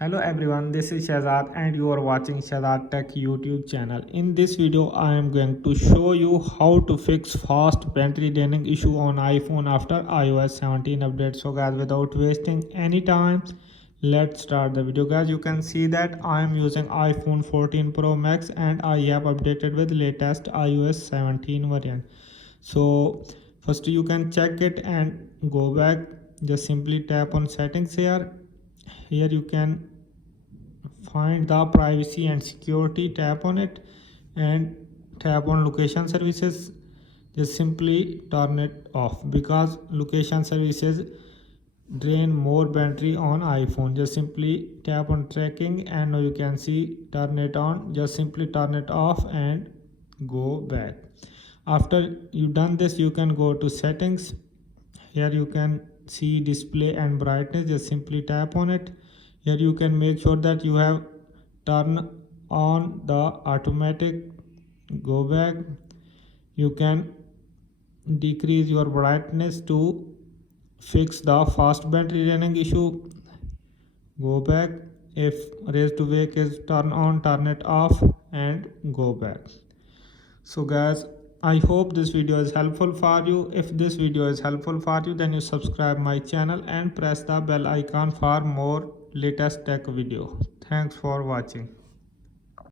Hello everyone, this is Shazad and you are watching Shazad Tech YouTube channel. In this video, I am going to show you how to fix fast battery draining issue on iPhone after iOS 17 update. So guys, without wasting any time, let's start the video. Guys, you can see that I am using iPhone 14 Pro Max and I have updated with latest iOS 17 variant. So first you can check it and go back. Just simply tap on settings here you can find the privacy and security, tap on it and tap on location services. Just simply turn it off because location services drain more battery on iPhone. Just simply tap on tracking and now you can see turn it on. Just simply turn it off and go back. After you done this, you can go to settings. Here you can see display and brightness. Just simply tap on it. Here you can make sure that you have turn on the automatic. Go back. You can decrease your brightness to fix the fast battery running issue. Go back. If raise to wake is turn on, turn it off and go back. So guys, I hope this video is helpful for you. If this video is helpful for you, then you subscribe my channel and press the bell icon for more latest tech video. Thanks for watching.